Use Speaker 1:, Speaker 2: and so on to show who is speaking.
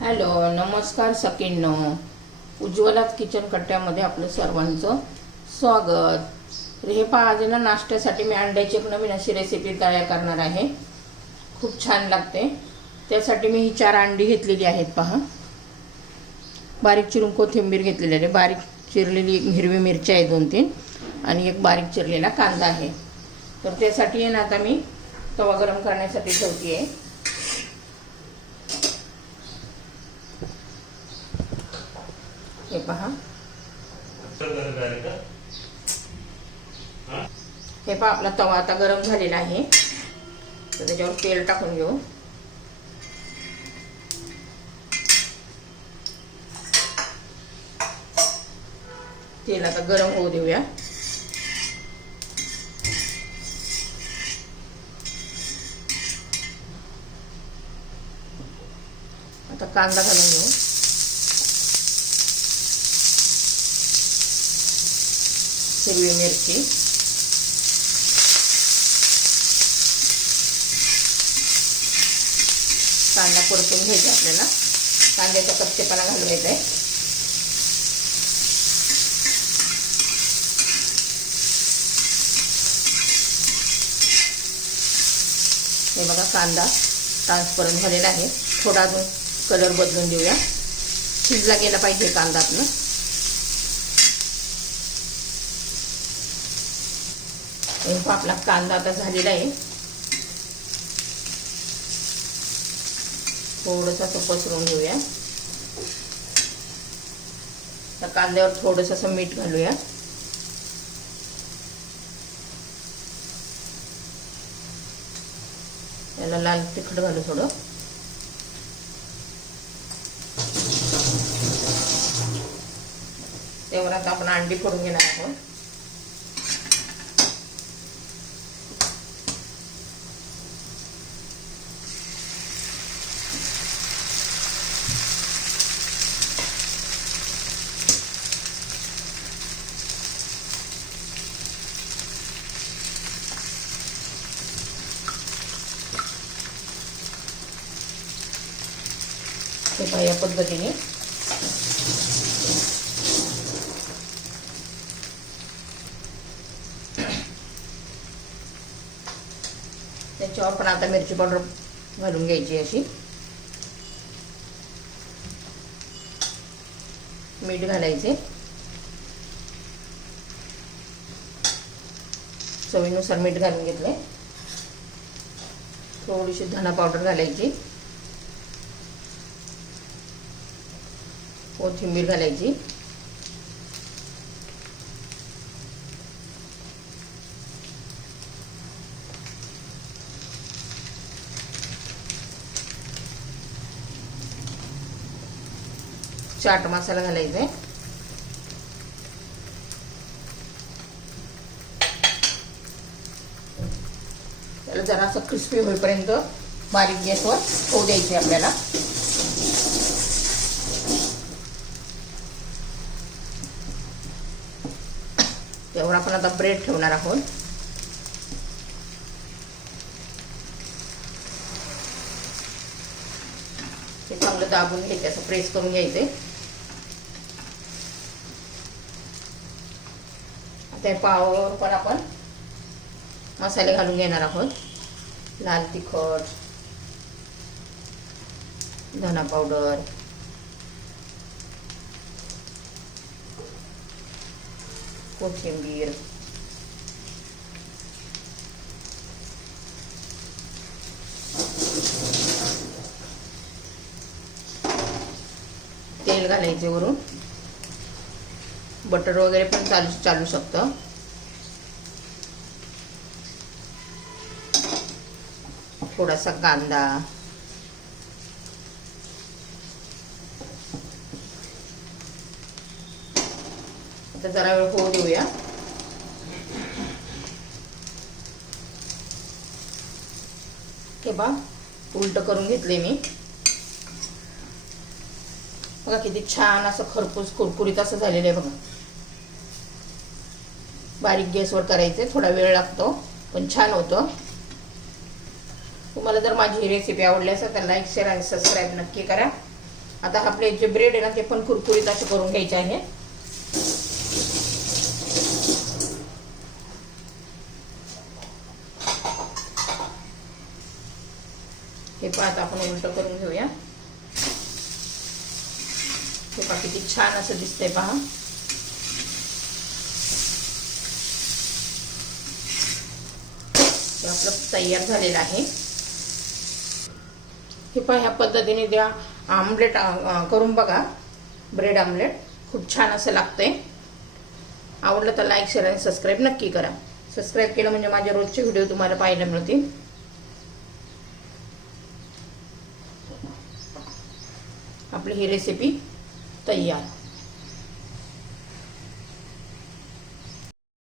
Speaker 1: Hello नमस्कार सकिन्नो Ujjwala kitchen कट्ट्यामध्ये आपलं सर्वांचं स्वागत. हे पहा आज ना नाश्त्यासाठी मी अंड्याची एक नवीन अशी रेसिपी तयार करणार आहे. खूप छान लागते. त्यासाठी मी ही चार अंडी घेतलेली आहेत पहा. बारीक चिरून कोथिंबीर घेतलेली आहे. बारीक चिरलेली हिरवी मिरची आहे दोन तीन आणि एक बारीक चिरलेला कांदा आहे. तर त्यासाठी आहे ना आता मी तवा गरम करण्यासाठी ठेवते आहे हे पहा. हे पहा आपला तवा आता गरम झालेला आहे. तर त्याच्यावर तेल टाकून घेऊ. तेल आता गरम होऊ देऊया. आता कांदा घालून घेऊ. हिरवी मिरची. कांदा परतून घ्यायचा आपल्याला. कांद्याचा कच्चेपणा घालून आहे हे बघा कांदा ट्रान्सपरंट झालेला आहे. थोडा अजून कलर बदलून देऊया. शिजला गेला पाहिजे कांदा आपलं. एक आपला कांदा आता झालेला आहे. थोडस असं पसरून घेऊया. त्या कांद्यावर थोडस असं मीठ घालूया. त्याला लाल तिखट घालू थोडं. त्यावर आता आपण अंडी फोडून घेणार आहोत. हे या पद्धतीने. त्याच्यावर पण आता मिरची पावडर घालून घ्यायची अशी. मीठ घालायचे. चवीनुसार मीठ घालून घेतले. थोडीशी धना पावडर घालायची. कोथिंबीर घालायची. चाट मसाला घालायचा आहे. त्याला जरासं क्रिस्पी होईपर्यंत बारीक गॅसवर होऊ द्यायचे आपल्याला. यावर आपण आता ब्रेड ठेवणार आहोत. हे चांगलं दाबून घ्यायचं असं प्रेस करून घ्यायचे. त्या पावावर पण आपण मसाले घालून घेणार आहोत. लाल तिखट धना पावडर कोथिंबीर. तेल घालायचे वरून. बटर वगैरे पण चालू चालू शकतं. थोडासा कांदा. आता जरा वेळ होऊ देऊया. हे बा उलट करून घेतले मी. बघा किती छान असं खरपूस कुरकुरीत असं झालेलं आहे बघा. बारीक गॅसवर करायचे थोडा वेळ लागतो पण छान होतं. तुम्हाला जर माझी ही रेसिपी आवडली असेल तर लाईक शेअर आणि सबस्क्राईब नक्की करा. आता आपले जे ब्रेड आहे ना ते पण कुरकुरीत असे करून घ्यायचे आहे. हे पाहत आपण उलट करून घेऊया. हे पहा किती छान असं दिसतंय पहा. आपलं तयार झालेलं आहे. हे पहा ह्या पद्धतीने द्या आमलेट करून बघा. ब्रेड आमलेट खूप छान असं लागतंय. आवडलं तर लाईक शेअर आणि सबस्क्राईब नक्की करा. सबस्क्राईब केलं म्हणजे माझे रोजचे व्हिडिओ तुम्हाला पाहायला मिळतील. आपली ही रेसिपी तयार.